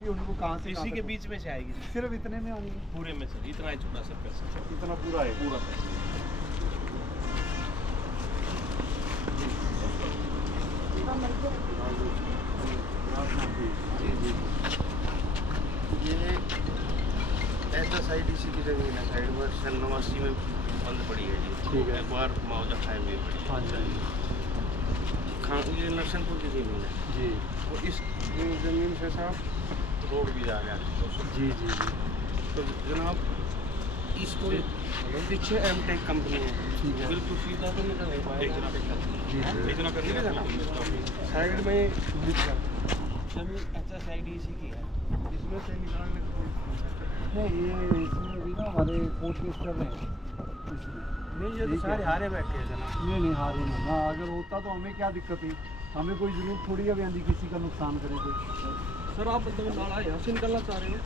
उनको कहाँ से इसी के बीच में से आएगी सिर्फ इतने में आनी है पूरे में सर। इतना ही छोटा सा पैसा, इतना पूरा है पूरा पैसा। ये ऐसा साइड इसी की जमीन है, साइड में 89 में बंद पड़ी है जी। ठीक है। एक बार मुआवजा खाए हुए पड़ी है। हाँ जी ये नरसिंहपुर की जमीन है जी और इस जमीन से साहब रोड भी जा रहा है। जी जी जी तो जनाब इसको पीछे एमटेक कंपनी है, ठीक है। बिल्कुल सीधा तो निकल नहीं पाएगा। जी जी इतना कर ठीक है जनाब, साइड में जमीन ऐसा साइड इसी की है। इसमें से निकालने को नहीं ये इसमें भी ना हमारे कोर्ट केस कर रहे हैं इसलिए नहीं, ये तो ठीक है। सारे हारे बैठे हैं जनाब। नहीं हारे नहीं ना, अगर होता तो हमें क्या दिक्कत थी, हमें कोई जरूरत थोड़ी है भी किसी का नुकसान करे कोई। सर आप मतलब नाला यहाँ से निकलना चाह रहे हो?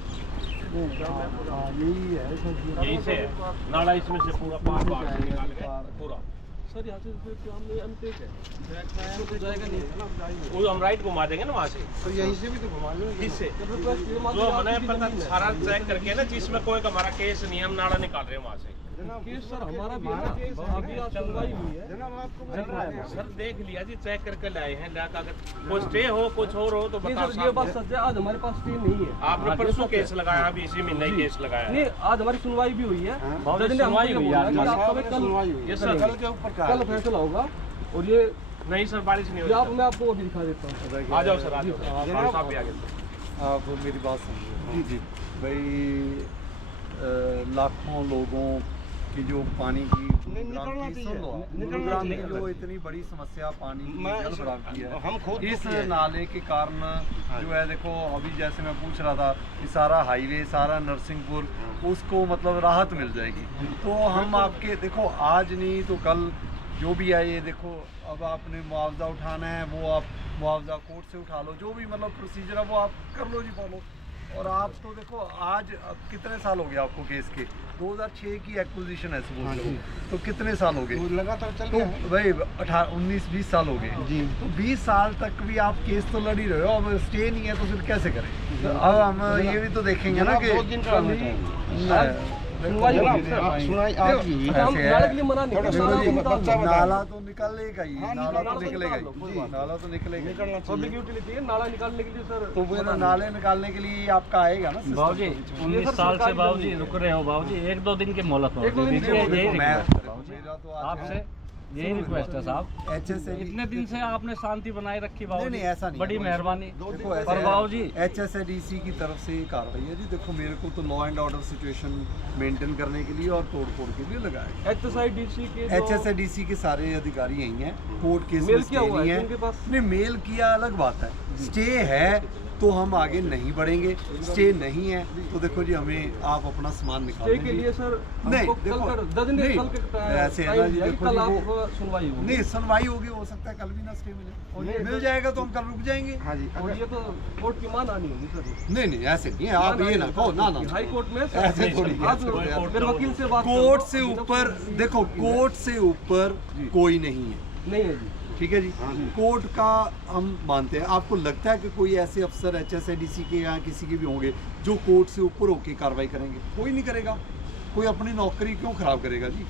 हाँ यही है सर, यहीं से है नाला, इसमें से पूरा पार पार निकाल के पूरा। सर यहाँ से फिर क्या हम एमटेक है तो जाएगा नहीं, वो हम राइट घुमा देंगे ना वहाँ से। तो यहीं से भी तो घुमा लो। किससे तो फिर बस ये मान लो जो आपकी मैंने भी पता जमीन है। सारा चेक करके ना, जिसमें कोई हमारा केस नहीं, हम नाला निकाल रहे हैं वहाँ से। केस सर हमारा भी है ना, अभी आज सुनवाई हुई है जनाब। आपको सर देख लिया जी, चेक करके लाए हैं। अगर कुछ स्टे हो कुछ और हो तो नहीं बताओ सर, ये बात सच है, आज हमारे पास स्टे नहीं है। आपने परसों केस लगाया, अभी इसी महीने ही केस लगाया है। नहीं, आज हमारी सुनवाई भी हुई है। बहुत जज ने हमको सुनवाई ये हुई बोला है कि आज। आपका भी कल ये सर कल के ऊपर कल फैसला होगा। और ये नहीं सर, बारिश नहीं आप होगी। मैं आपको अभी दिखा देता हूँ। आ जाओ सर, आ जाओ। जनाब, साहब भी आ गए। आप मेरी बात समझिए। जी जी भाई, लाखों लोगों की जो पानी की निकलना की, चाहिए। सुन लो, निकलना गुरुग्राम की चाहिए। जो इतनी बड़ी समस्या पानी की मैं जल भराव की है, हम खुद इस दुखी है। नाले के कारण जो है, देखो अभी जैसे मैं पूछ रहा था कि सारा हाईवे सारा नरसिंहपुर उसको मतलब राहत मिल जाएगी। तो हम आपके देखो आज नहीं तो कल जो भी है, ये देखो अब आपने मुआवजा उठाना है वो आप मुआवजा कोर्ट से उठा लो, जो भी मतलब प्रोसीजर है वो आप कर लो जी फॉलो। और आप तो देखो आज अब कितने साल हो गए आपको केस के, 2006 की एक्विजिशन है सपोज करो, तो कितने साल हो गए लगातार चल तो रहा है। भाई 19-20 साल हो गए जी। तो 20 साल तक भी आप केस तो लड़ ही रहे हो, अब स्टे नहीं है तो फिर कैसे करें। तो अब हम ये भी तो देखेंगे ना कि 2 दिन का सुनवाई देखो, हुई है। सुनवाई आज की हुई है। हम ऐसे है। नाले के लिए मना नहीं कर रहे, नाला को निकाल दो। नाला तो निकलेगा ही, हाँ, नाला तो नाला तो निकलेगा निकाल लो, कोई ही, बात नाला तो निकलेगा ही। पब्लिक यूटिलिटी है, नाला निकालने के लिए सर। तो फिर नाले निकालने के लिए आपका आएगा ना system। बाबूजी 19 साल से बाबूजी रुक रहे हो बाबूजी, 1-2 दिन की मोहलत हो एक दो दिन की दीजिए, मोहलत। यही मैं रिक्वेस्ट है मेरा तो आपसे, यही रिक्वेस्ट है साहब। HSA इतने दिन से आपने शांति बनाए रखी नहीं बाबूजी, नहीं ऐसा नहीं बड़ी है। मेहरबानी। देखो ऐसे पर बाबूजी HSADC की तरफ से ये कार्रवाई है जी। देखो मेरे को तो law and order situation maintain करने के लिए और तोड़ फोड़ के लिए लगाया है। HSIDC के जो HSADC के सारे अधिकारी यही हैं, कोर्ट केस मेल में किया स्टे हुआ नहीं है है। उनके पास? नहीं मेल किया अलग बात है, स्टे है तो हम आगे नहीं बढ़ेंगे, स्टे नहीं है तो देखो जी हमें आप अपना सामान निकाल स्टे के लिए सर नहीं, हमको देखो, कल कर जज ने नहीं, कल के ऐसे है ना टाइम जी, दिया कि देखो कल जी, आप वो- सुनवाई होगी। नहीं सुनवाई होगी, हो सकता है कल भी ना स्टे मिले, मिल जाएगा तो हम कल रुक जाएंगे। हाँ जी, और ये तो कोर्ट की मान आनी होगी सर। नहीं नहीं ऐसे नहीं है, आप ये ना कहो ना ना हाई कोर्ट में ऐसे थोड़ी है, आप ऐसे थोड़ी है। मेरे वकील से बात कोर्ट करो। से ऊपर देखो, कोर्ट से ऊपर कोई नहीं है, नहीं है जी। ठीक है जी। कोर्ट का हम मानते हैं। आपको लगता है कि कोई ऐसे अफसर HSADC के या किसी के भी होंगे जो कोर्ट से ऊपर होके कार्रवाई करेंगे? कोई नहीं करेगा। कोई अपनी नौकरी क्यों खराब करेगा जी।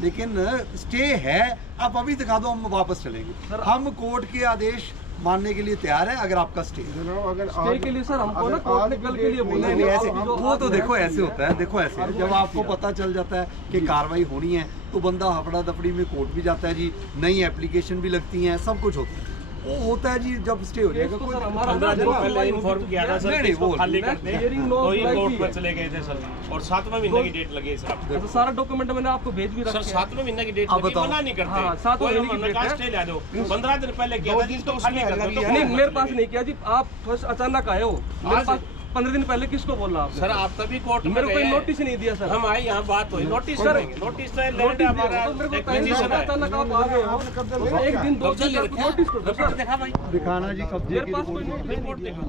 लेकिन स्टे है, आप अभी दिखा दो, हम वापस चलेंगे। हम कोर्ट के आदेश मानने के लिए तैयार है अगर आपका स्टे है। अगर स्टे के लिए सर हमको ना कोर्ट ने कल के लिए बोला नहीं है। नहीं ऐसे अब जो वो तो आज देखो है, ऐसे होता है, देखो ऐसे है, जब आपको पता चल जाता है कि कार्रवाई होनी है तो बंदा हफड़ा दफड़ी में कोर्ट भी जाता है जी, नई एप्लीकेशन भी लगती हैं, सब कुछ होता है। वो होता है जी जब स्टे हो जाएगा। केस तो कोई सर हमारा 15 दिन ना पहले इन्फॉर्म किया था सर, नहीं, नहीं, इसको वो खाली next करते हैं। hearing no तो ही apply कोर्ट की पर है। चले गए थे सर, और 7वें महीने की डेट लगी है सर आपको। अच्छा, सारा डॉक्यूमेंट मैंने आपको भेज भी रखा सर है। 7वें महीने की डेट आप लगी, बताओ। मना नहीं करते। हाँ, 7वें कोई महीने की हमने डेट कहा है। स्टे ला दो, 15 दिन पहले किया था जिसको खाली कर दो। तो नहीं मेरे पास नहीं किया जी, आप थोड़ा सा अचानक आए हो मेरे आज पास। 15 दिन पहले किसको बोला आपने? सर आप तभी कोर्ट में मेरे को कोई गए। नोटिस ही नहीं दिया सर। हम आए यहाँ बात हुई नोटिस सर, देंगे नोटिस है लैंड नोटिस हमारा दिया, तो मेरे को टाइम एक्विजिशन नहीं है। अचानक आप आ गए हो। एक दिन 2 दिन तक नोटिस कर दो रिपोर्ट सर। देखा भाई दिखाना जी कब्जे मेरे की पास कोई रिपोर्ट। रिपोर्ट देखा।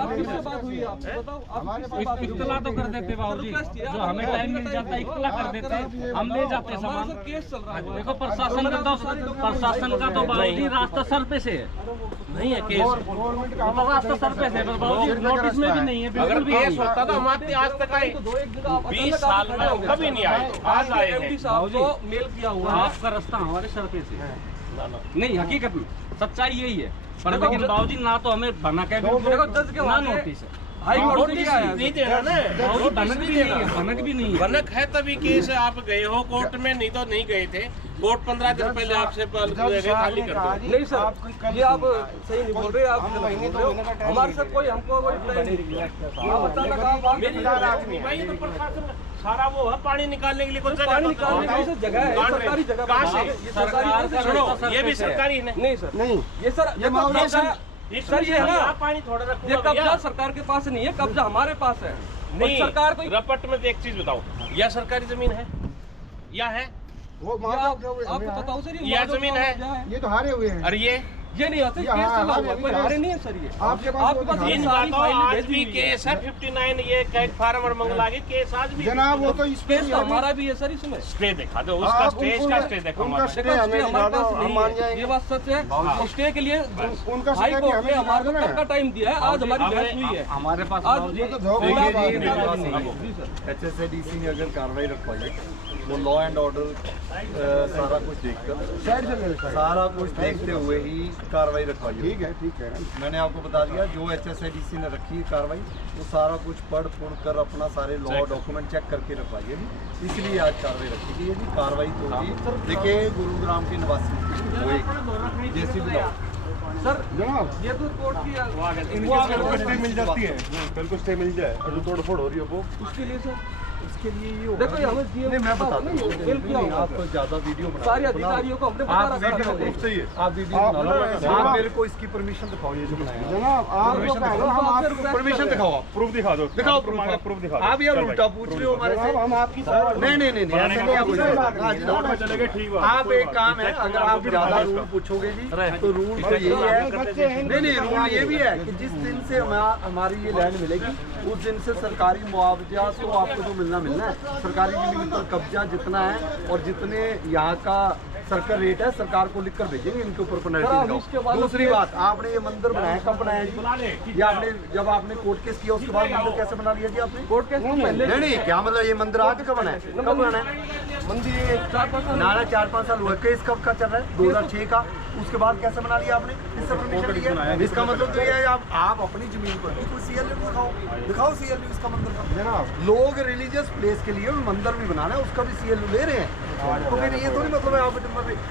आप किससे बात हुई है आपसे बताओ, आप किससे बात हुई? इत्तला तो कर देते बाबूजी, जो हमें टाइम मिल जाता है इत्तला कर देते, हम ले जाते हमारा सामान। सर केस चल रहा है। देखो प्रशासन का तो बाबूजी रास्ता सर पे से है, नहीं है केस। मतलब रास्ता सर पे से है, बाबूजी नोटिस में भी नहीं है, अगर बिल्कुल भी केस नहीं। होता तो हम आज तक आए। 20 साल में हम कभी नहीं आए, आज आए हैं। एमडी साहब को मेल किया हुआ है। आपका रास्ता हमारे सर पे से है। नहीं हकीकत में सच्चाई यही है, पर लेकिन बाबूजी ना तो हमें बना के देखो जज के ना वहाँ नोटिस है, हाई कोर्ट से नोटिस क्या आया? नहीं देना ना, बाबूजी नोटिस बनक नहीं भी नहीं देना। है, बनक भी नहीं है। बनक है तभी केस आप गए हो कोर्ट में, नहीं तो नहीं गए थे। कोर्ट 15 दिन पहले आपसे खाली कर दो। नहीं सर, ये आप सही नहीं बोल रहे, आप हमारे साथ कोई हमको कोई टाइम नहीं दिया। आप अचानक आप मेरी भाई ये तो प्रशासन सारा वो है पानी निकालने के लिए कुछ पानी निकालने की से जगह है, ये सरकारी जगह पर कहाँ से? है। ये सरकारी सरकार का सुनो, रास्ता ये भी सर पे से है। सरकारी है नहीं सर, नहीं ये सर ये कब्जा सर ये है ना, पानी थोड़ा ये रखूंगा कब्जा भैया। सरकार के पास नहीं है, कब्जा हमारे पास है। नहीं सरकार कोई रपट में एक चीज बताओ, या सरकारी जमीन है या है आप बताओ सर, यह जमीन है। है? ये तो हारे हुए हैं। और ये ये नहीं होता, ये केस हाँ, चला हाँ, हुआ है, कोई ये हारे नहीं है सर ये। आपके पास आपके पास ये इन सारी बातों फाइलें आज भेजी भी हुई केस है 59 ये कैग फार्म और मंगला के केस आज भी जनाब वो तो इस पे केस तो हमारा भी है सर इसमें। स्टे दिखा दो, उसका स्टेज का स्टे देखो उनका हमारा। स्टे देखो, हमें स्टे हमारे दिला दो, पास हम नहीं मान है, जाएंगे। ये बात सच है। स्टे के लिए उनका हाई स्टे कोर्ट हमें ने हमारे को दिला दो कब का टाइम दिया है, आज हमारी बहस हुई है। हमारे पास आज बाबूजी तो धोखा देखिए जी, बात मेरी बात नहीं है। सुनिए। जी सर। HSADC ने अगर कार्रवाई रखवाई वो लॉ एंड ऑर्डर सारा कुछ देखकर साइड से मेरे साइड। सारा कुछ देखते हुए ही कार्रवाई रखवाई है। ठीक है मैंने आपको बता दिया जो HSADC ने रखी है कार्रवाई वो सारा कुछ पढ़ कर अपना सारे लॉ डॉक्यूमेंट चेक करके रखवाइए जी, इसलिए आज कार्रवाई रखी गई है जी। कार्रवाई तो होगी, देखिए गुरुग्राम के निवासी हुए जैसी भी लॉ सर जनाब ये तो कोर्ट की स्टे मिल जाती है, कल को स्टे मिल जाए और जो तोड़ फोड़ हो रही है वो उसके लिए सर उसके लिए ये देखो ये हमें नहीं मैं बताता हूँ बिल किया नहीं, हुआ आप है। ज़्यादा वीडियो बना सारे अधिकारियों को हमने बता आप रखा वीडियो है। चाहिए आप वीडियो आप बना लो जनाब, आप मेरे को इसकी परमिशन दिखाओ ये जो बनाया है। जनाब आप जो कह रहे हो हम आपकी परमिशन दिखाओ आप प्रूफ दिखा दो दिखाओ प्रूफ दिखाओ आप यार उल्टा पूछ रहे हो हमारे से जनाब हम आपकी नहीं नहीं नहीं नहीं, ऐसे नहीं आप हाँ जी, कोर्ट में चले गए ठीक बात आप एक काम है अगर आप ज्यादा रूल पूछोगे जी तो रूल तो यही है नहीं नहीं रूल ये भी है कि जिस दिन से हमारी ये लैंड मिलेगी उस दिन से सरकारी मुआवजा तो आपको तो मिलना है। सरकारी जमीन पर कब्जा जितना है और जितने यहाँ का सर्कल रेट है सरकार को लिखकर भेजेंगे इनके ऊपर सर, इसके पेनल्टी बाद दूसरी बात आपने ये मंदिर बनाया कब बनाया जी ये आपने जब आपने कोर्ट केस किया उसके बाद मंदिर कैसे बना लिया जी आपने कोर्ट केस से पहले नहीं नहीं क्या मतलब ये मंदिर आज कब बना है कब बना है मंदिर ये 4-5 साल नारा 4-5 साल हुआ केस कब का चल रहा है 2006 का उसके बाद कैसे बना लिया आपने किससे परमिशन लिया इसका मतलब तो ये है आप अपनी जमीन पर भी कोई CLU दिखाओ CLU इसका मंदिर का जनाब लोग रिलीजियस प्लेस के लिए मंदिर भी बनाना है उसका भी CLU ले रहे हैं तो फिर ये थोड़ी मतलब है आप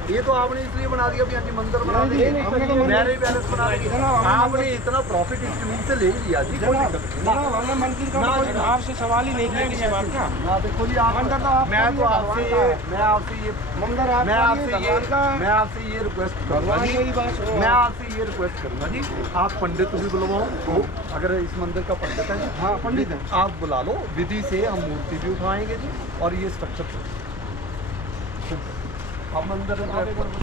ये तो आपने इसलिए बना दिया भी हाँ जी मंदिर बना दिए मैरिज पैलेस बना दिए आपने इतना प्रॉफिट इस जमीन से ले लिया जी कोई दिक्कत नहीं जनाब हमने मंदिर का कोई आपसे सवाल ही नहीं किया किसी बात का। ना देखो जी आप मंदिर तो आप मैं तो आपसे ये मंदिर आप मैं आपसे ये रिक्वेस्ट करूंगा भगवान जी मेरी बात सुनो। मैं आपसे ये रिक्वेस्ट करूंगा जी आप पंडित भी बुलवाओ तो अगर इस मंदिर का पंडित है जी हाँ पंडित है आप बुला लो विधि से हम मूर्ति भी उठाएंगे जी और ये स्ट्रक्चर आप मंदिर